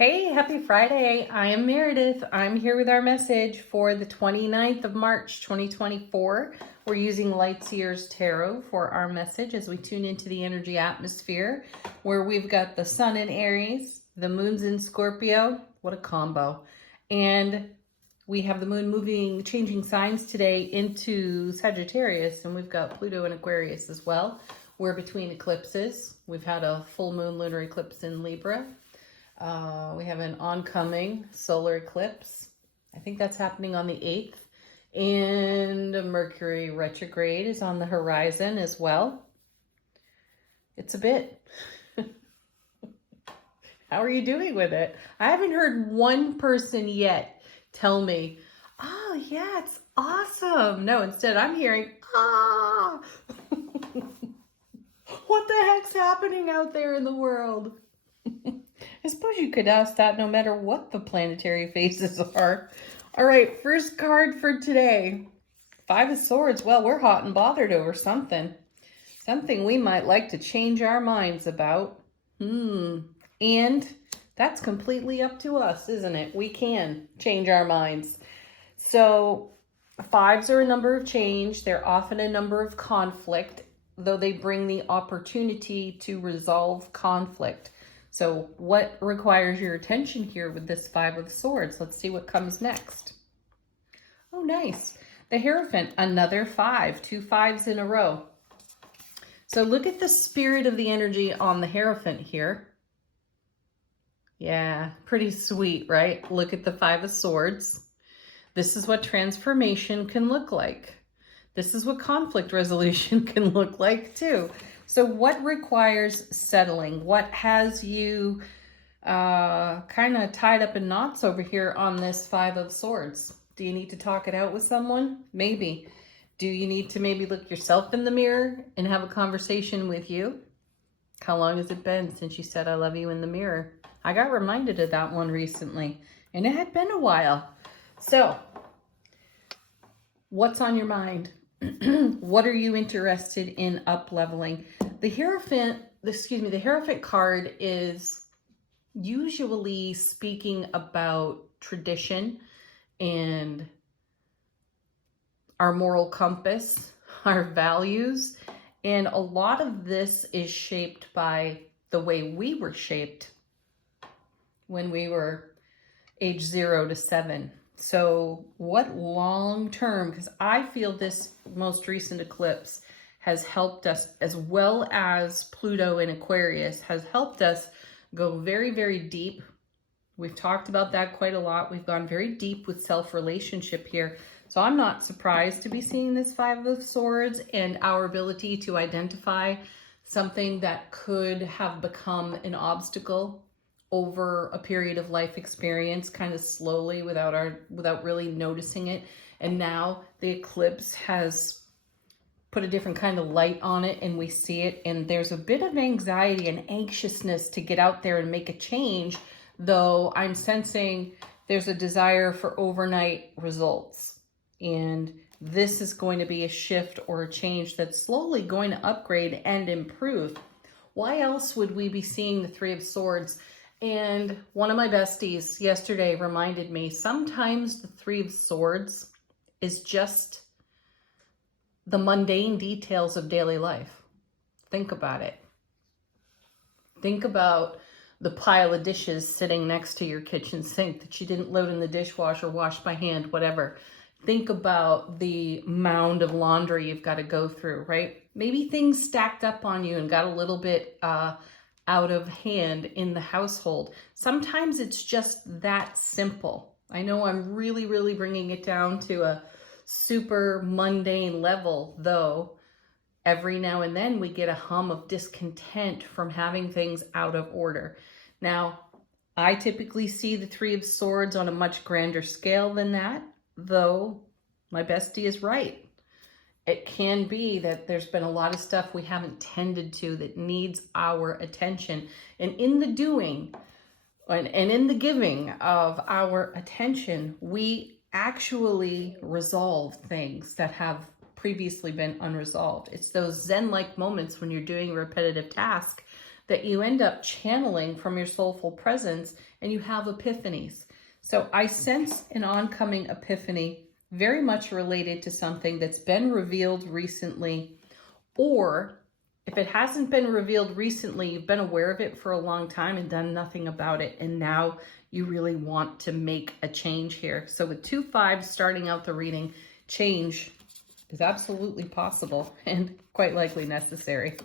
Hey, happy Friday. I am Meredith. I'm here with our message for the 29th of March, 2024. We're using Lightseers Tarot for our message as we tune into the energy atmosphere where we've got the sun in Aries, the moon's in Scorpio. What a combo. And we have the moon moving, changing signs today into Sagittarius, and we've got Pluto in Aquarius as well. We're between eclipses. We've had a full moon lunar eclipse in Libra. We have an oncoming solar eclipse. I think that's happening on the 8th. And Mercury retrograde is on the horizon as well. It's a bit. How are you doing with it? I haven't heard one person yet tell me, oh yeah, it's awesome. No, instead I'm hearing, ah, what the heck's happening out there in the world? I suppose you could ask that no matter what the planetary phases are. All right, first card for today. Five of Swords. Well, we're hot and bothered over something. Something we might like to change our minds about. And that's completely up to us, isn't it? We can change our minds. So fives are a number of change. They're often a number of conflict, though they bring the opportunity to resolve conflict. So what requires your attention here with this Five of Swords? Let's see what comes next. Oh, nice. The Hierophant, another five, two fives in a row. So look at the spirit of the energy on the Hierophant here. Yeah, pretty sweet, right? Look at the Five of Swords. This is what transformation can look like. This is what conflict resolution can look like too. So what requires settling? What has you kind of tied up in knots over here on this Five of Swords? Do you need to talk it out with someone? Maybe. Do you need to maybe look yourself in the mirror and have a conversation with you? How long has it been since you said I love you in the mirror? I got reminded of that one recently, and it had been a while. So, what's on your mind? What are you interested in up-leveling? The Hierophant card is usually speaking about tradition and our moral compass, our values, and a lot of this is shaped by the way we were shaped when we were age 0 to 7. So what long-term, because I feel this most recent eclipse has helped us, as well as Pluto in Aquarius, has helped us go very, very deep. We've talked about that quite a lot. We've gone very deep with self-relationship here. So I'm not surprised to be seeing this Five of Swords and our ability to identify something that could have become an obstacle over a period of life experience, kind of slowly without really noticing it. And now the eclipse has put a different kind of light on it, and we see it, and there's a bit of anxiety and anxiousness to get out there and make a change, though I'm sensing there's a desire for overnight results. And this is going to be a shift or a change that's slowly going to upgrade and improve. Why else would we be seeing the Three of Swords? And one of my besties yesterday reminded me, sometimes the Three of Swords is just the mundane details of daily life. Think about it. Think about the pile of dishes sitting next to your kitchen sink that you didn't load in the dishwasher, wash by hand, whatever. Think about the mound of laundry you've got to go through, right? Maybe things stacked up on you and got a little bit out of hand in the household. Sometimes it's just that simple. I know I'm really, really bringing it down to a super mundane level, though every now and then we get a hum of discontent from having things out of order. Now, I typically see the Three of Swords on a much grander scale than that, though my bestie is right. It can be that there's been a lot of stuff we haven't tended to that needs our attention. And in the doing and in the giving of our attention, we actually resolve things that have previously been unresolved. It's those Zen-like moments when you're doing a repetitive task that you end up channeling from your soulful presence, and you have epiphanies. So I sense an oncoming epiphany very much related to something that's been revealed recently, or if it hasn't been revealed recently, you've been aware of it for a long time and done nothing about it, and now you really want to make a change here. So with 2 5s starting out the reading, change is absolutely possible and quite likely necessary.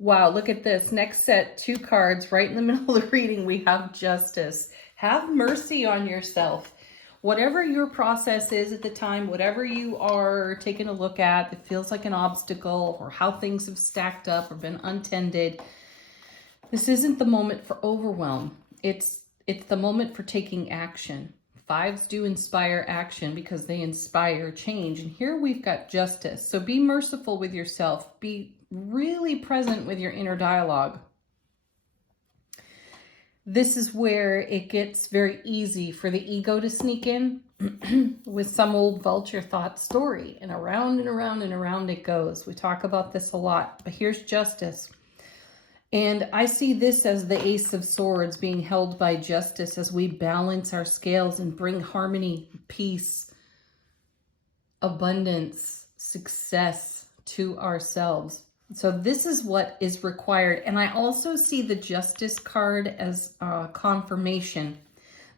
Wow, look at this. Next set, 2 cards right in the middle of the reading, we have Justice. Have mercy on yourself. Whatever your process is at the time, whatever you are taking a look at that feels like an obstacle, or how things have stacked up or been untended, this isn't the moment for overwhelm. It's the moment for taking action. 5s do inspire action because they inspire change. And here we've got Justice. So be merciful with yourself. Be really present with your inner dialogue. This is where it gets very easy for the ego to sneak in with some old vulture thought story, and around and around and around it goes. We talk about this a lot, but here's Justice. And I see this as the Ace of Swords being held by Justice as we balance our scales and bring harmony, peace, abundance, success to ourselves. So this is what is required. And I also see the Justice card as confirmation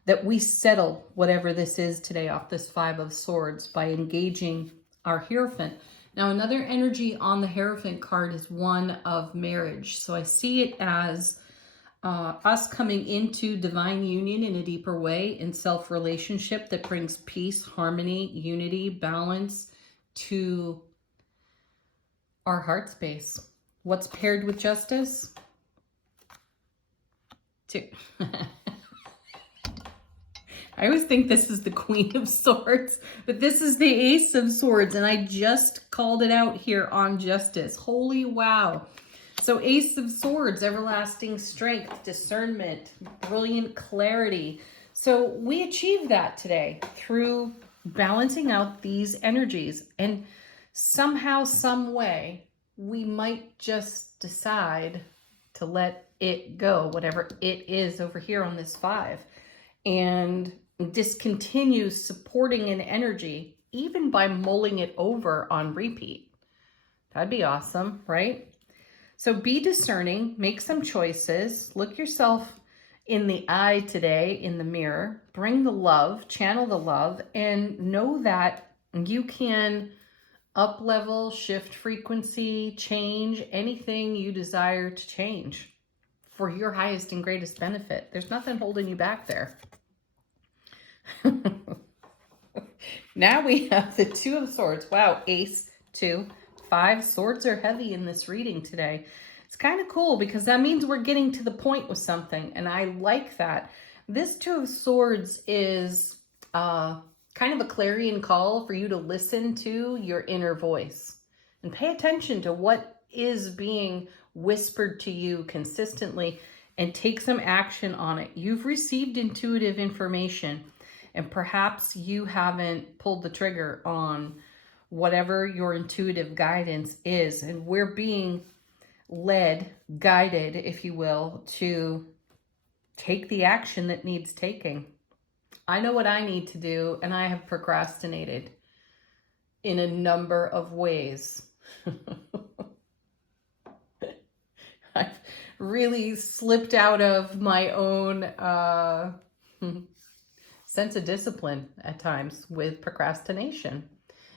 that we settle whatever this is today off this 5 of Swords by engaging our Hierophant. Now, another energy on the Hierophant card is one of marriage. So I see it as us coming into divine union in a deeper way, in self-relationship that brings peace, harmony, unity, balance to our heart space. What's paired with Justice? 2. I always think this is the Queen of Swords, but this is the Ace of Swords, and I just called it out here on Justice. Holy wow. So Ace of Swords, everlasting strength, discernment, brilliant clarity. So we achieve that today through balancing out these energies, and somehow, some way, we might just decide to let it go, whatever it is over here on this 5, and discontinue supporting an energy, even by mulling it over on repeat. That'd be awesome, right? So be discerning, make some choices, look yourself in the eye today in the mirror, bring the love, channel the love, and know that you can up level, shift frequency, change anything you desire to change for your highest and greatest benefit. There's nothing holding you back there. Now we have the 2 of Swords. Wow, Ace, 2, 5. Swords are heavy in this reading today. It's kind of cool because that means we're getting to the point with something, and I like that. This 2 of Swords is kind of a clarion call for you to listen to your inner voice and pay attention to what is being whispered to you consistently and take some action on it. You've received intuitive information, and perhaps you haven't pulled the trigger on whatever your intuitive guidance is, and we're being led, guided, if you will, to take the action that needs taking. I know what I need to do, and I have procrastinated in a number of ways. I've really slipped out of my own sense of discipline at times with procrastination.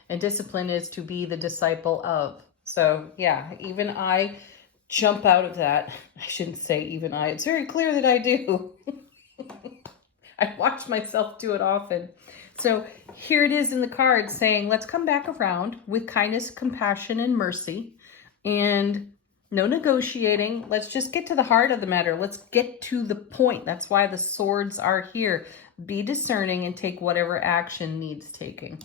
And discipline is to be the disciple of. So yeah, even I jump out of that. I shouldn't say even I. It's very clear that I do. I watch myself do it often. So here it is in the card saying, let's come back around with kindness, compassion, and mercy. And no negotiating. Let's just get to the heart of the matter. Let's get to the point. That's why the swords are here. Be discerning and take whatever action needs taking.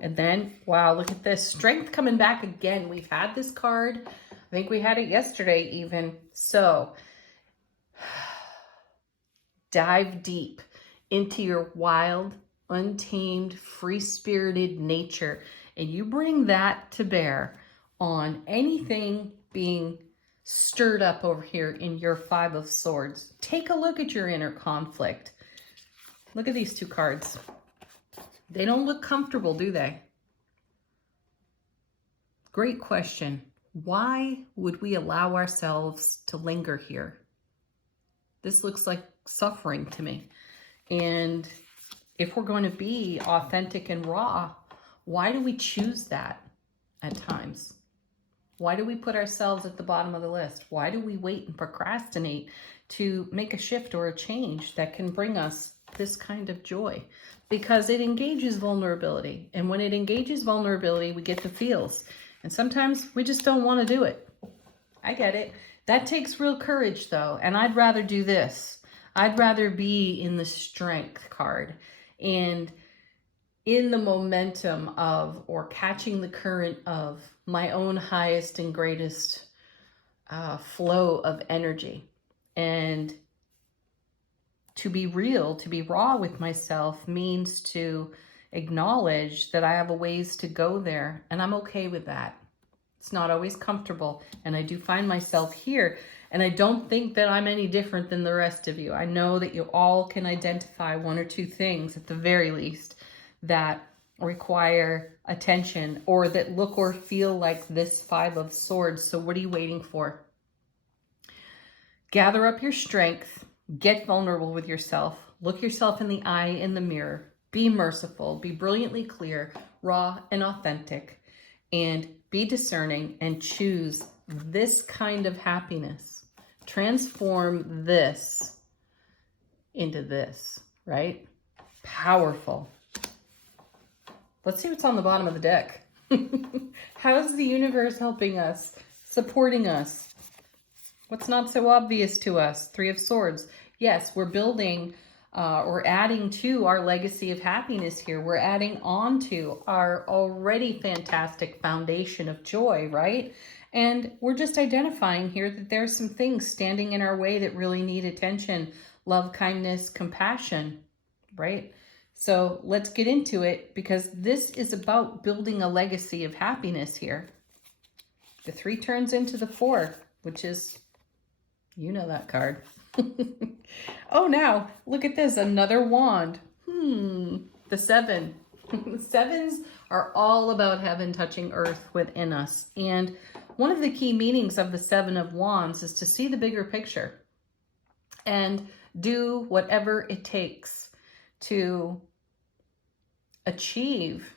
And then, wow, look at this. Strength coming back again. We've had this card. I think we had it yesterday even. So dive deep into your wild, untamed, free-spirited nature. And you bring that to bear on anything being stirred up over here in your Five of Swords. Take a look at your inner conflict. Look at these two cards. They don't look comfortable, do they? Great question. Why would we allow ourselves to linger here? This looks like suffering to me. And if we're going to be authentic and raw, why do we choose that at times? Why do we put ourselves at the bottom of the list? Why do we wait and procrastinate to make a shift or a change that can bring us this kind of joy? Because it engages vulnerability. And when it engages vulnerability, we get the feels. And sometimes we just don't want to do it. I get it. That takes real courage though. And I'd rather do this. I'd rather be in the strength card and in the momentum of, or catching the current of, my own highest and greatest flow of energy. And to be real, to be raw with myself means to acknowledge that I have a ways to go there, and I'm okay with that. It's not always comfortable, and I do find myself here, and I don't think that I'm any different than the rest of you. I know that you all can identify one or two things at the very least that require attention or that look or feel like this Five of Swords. So what are you waiting for? Gather up your strength, get vulnerable with yourself, look yourself in the eye in the mirror, be merciful, be brilliantly clear, raw and authentic, and be discerning and choose this kind of happiness. Transform this into this, right? Powerful. Let's see what's on the bottom of the deck. How's the universe helping us, supporting us? What's not so obvious to us? Three of Swords. Yes, we're building or adding to our legacy of happiness here. We're adding on to our already fantastic foundation of joy, right? And we're just identifying here that there's some things standing in our way that really need attention. Love, kindness, compassion, right? So let's get into it, because this is about building a legacy of happiness here. The 3 turns into the 4, which is, you know that card. Oh, now look at this, another wand. The 7. The 7s are all about heaven touching earth within us. And one of the key meanings of the 7 of Wands is to see the bigger picture and do whatever it takes to achieve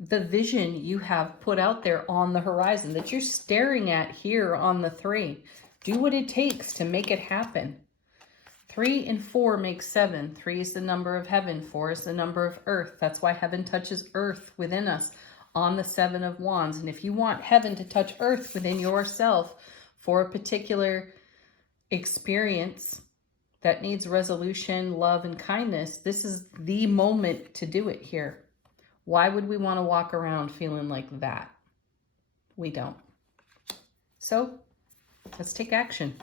the vision you have put out there on the horizon that you're staring at here on the 3. Do what it takes to make it happen. 3 and 4 make 7. 3 is the number of heaven. 4 is the number of earth. That's why heaven touches earth within us on the 7 of Wands. And if you want heaven to touch earth within yourself for a particular experience that needs resolution, love, and kindness, this is the moment to do it here. Why would we want to walk around feeling like that? We don't. So let's take action.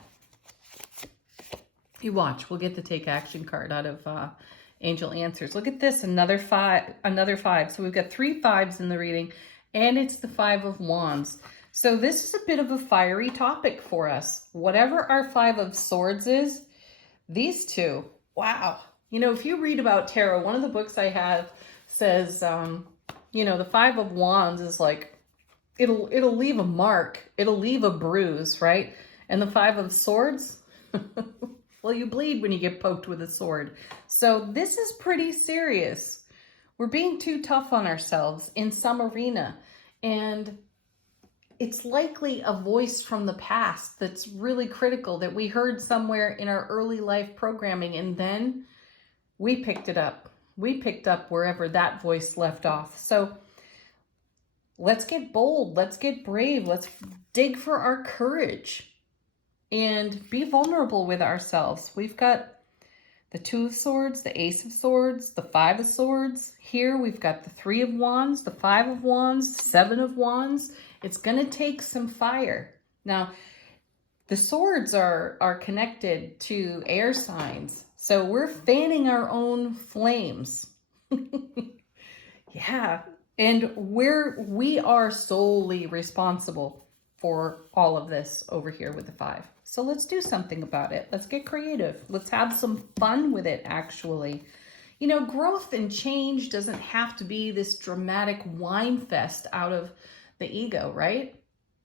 You watch, we'll get the take action card out of Angel Answers. Look at this, another 5. So we've got 3 5s in the reading, and it's the 5 of Wands. So this is a bit of a fiery topic for us. Whatever our 5 of Swords is, these 2, wow. You know, if you read about tarot, one of the books I have says, you know, the 5 of Wands is like, it'll leave a mark. It'll leave a bruise, right? And the 5 of Swords, well, you bleed when you get poked with a sword. So this is pretty serious. We're being too tough on ourselves in some arena. And it's likely a voice from the past that's really critical that we heard somewhere in our early life programming, and then we picked it up. We picked up wherever that voice left off. So let's get bold. Let's get brave. Let's dig for our courage and be vulnerable with ourselves. We've got the 2 of Swords, the Ace of Swords, the 5 of Swords. Here we've got the 3 of Wands, the 5 of Wands, the 7 of Wands. It's going to take some fire. Now, the swords are connected to air signs. So we're fanning our own flames. Yeah. And we are solely responsible for all of this over here with the 5. So let's do something about it. Let's get creative. Let's have some fun with it, actually. You know, growth and change doesn't have to be this dramatic whine fest out of the ego, right?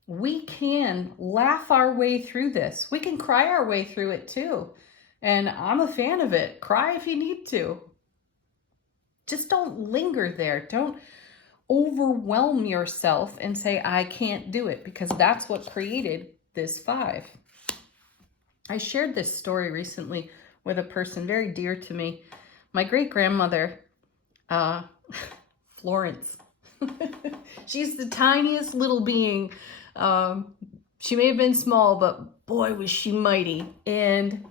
We can laugh our way through this. We can cry our way through it too. And I'm a fan of it. Cry if you need to. Just don't linger there. Don't overwhelm yourself and say, I can't do it, because that's what created this 5. I shared this story recently with a person very dear to me. My great-grandmother, Florence. She's the tiniest little being. She may have been small, but boy, was she mighty. And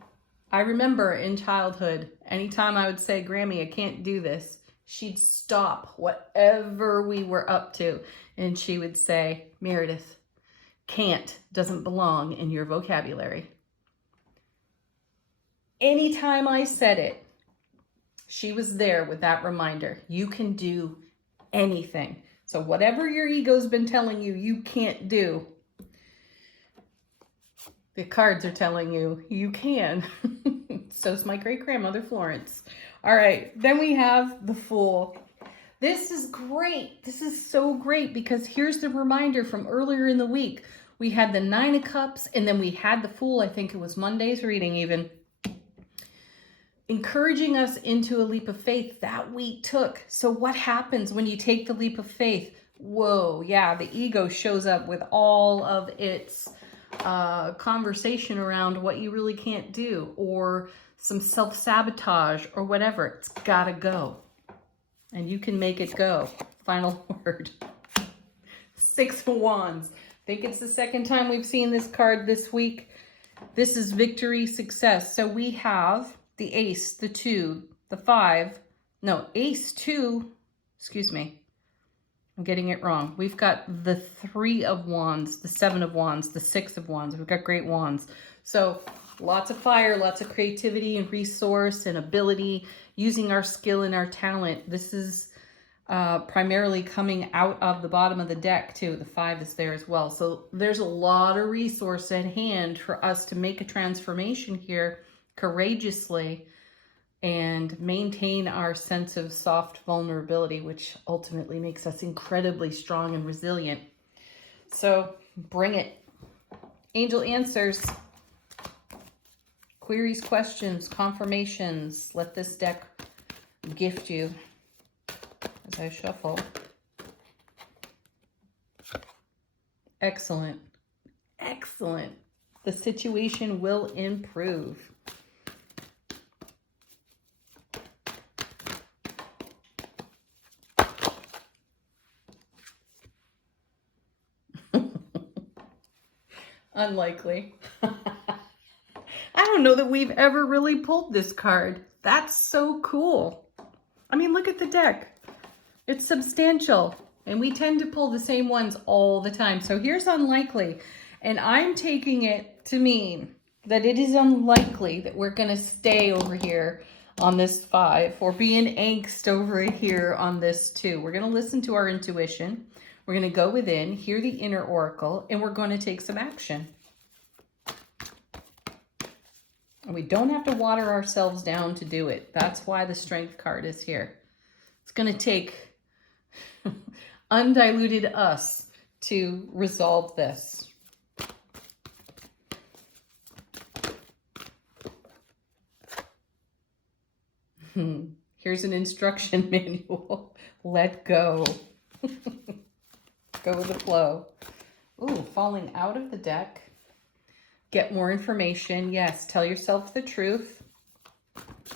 I remember in childhood, anytime I would say, Grammy, I can't do this, she'd stop whatever we were up to. And she would say, Meredith, can't doesn't belong in your vocabulary. Anytime I said it, she was there with that reminder. You can do anything. So whatever your ego's been telling you you can't do, the cards are telling you you can. So's my great-grandmother Florence. All right, then we have the Fool. This is great. This is so great, because here's the reminder from earlier in the week. We had the 9 of Cups, and then we had the Fool. I think it was Monday's reading even. Encouraging us into a leap of faith that we took. So what happens when you take the leap of faith? Whoa, yeah, the ego shows up with all of its conversation around what you really can't do, or some self-sabotage or whatever. It's gotta go. And you can make it go. Final word. 6 of Wands. I think it's the second time we've seen this card this week. This is victory, success. So we have the Ace, the 2, the 5. No, Ace, 2. Excuse me. I'm getting it wrong. We've got the 3 of Wands, the 7 of Wands, the 6 of Wands. We've got great wands. So lots of fire, lots of creativity and resource and ability, using our skill and our talent. This is primarily coming out of the bottom of the deck too. The 5 is there as well. So there's a lot of resource at hand for us to make a transformation here courageously and maintain our sense of soft vulnerability, which ultimately makes us incredibly strong and resilient. So bring it. Angel answers, queries, questions, confirmations. Let this deck gift you as I shuffle. Excellent. Excellent. The situation will improve. Unlikely. I don't know that we've ever really pulled this card. That's so cool. I mean, look at the deck. It's substantial. And we tend to pull the same ones all the time. So here's unlikely. And I'm taking it to mean that it is unlikely that we're going to stay over here on this 5 or be in angst over here on this 2. We're going to listen to our intuition. We're going to go within, hear the inner oracle, and we're going to take some action. And we don't have to water ourselves down to do it. That's why the Strength card is here. It's going to take undiluted us to resolve this. Here's an instruction manual. Let go. Go with the flow. Ooh, falling out of the deck. Get more information. Yes, tell yourself the truth.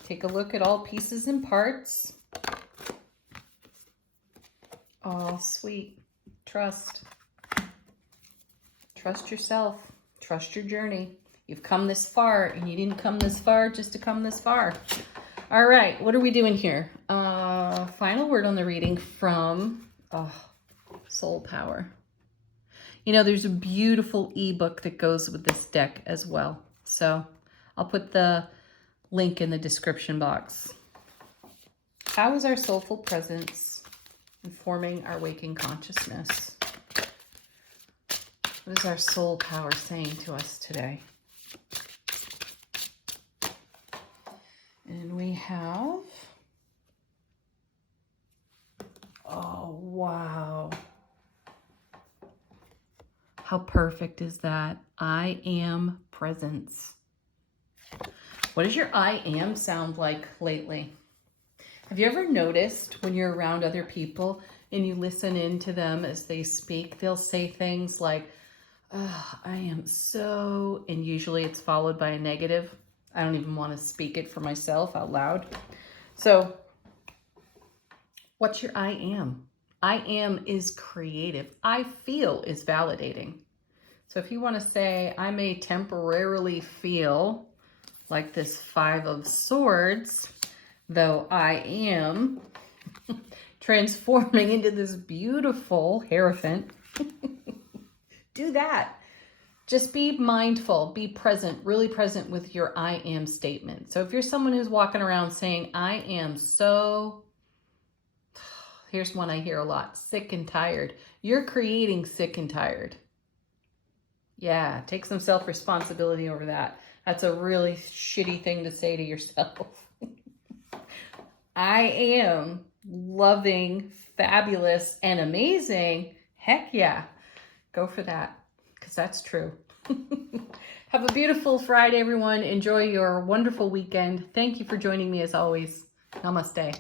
Take a look at all pieces and parts. Oh, sweet. Trust. Trust yourself. Trust your journey. You've come this far, and you didn't come this far just to come this far. All right, what are we doing here? Final word on the reading from Soul Power. You know, there's a beautiful ebook that goes with this deck as well. So I'll put the link in the description box. How is our soulful presence informing our waking consciousness? What is our soul power saying to us today? And we have, oh, wow. How perfect is that? I am presence. What does your I am sound like lately? Have you ever noticed when you're around other people and you listen in to them as they speak, they'll say things like, oh, I am so, and usually it's followed by a negative. I don't even want to speak it for myself out loud. So what's your I am? I am is creative. I feel is validating. So if you want to say, I may temporarily feel like this 5 of Swords, though I am transforming into this beautiful Hierophant, do that. Just be mindful, be present, really present with your I am statement. So if you're someone who's walking around saying, I am so, here's one I hear a lot, sick and tired. You're creating sick and tired. Yeah, take some self-responsibility over that. That's a really shitty thing to say to yourself. I am loving, fabulous, and amazing. Heck yeah. Go for that, because that's true. Have a beautiful Friday, everyone. Enjoy your wonderful weekend. Thank you for joining me as always. Namaste.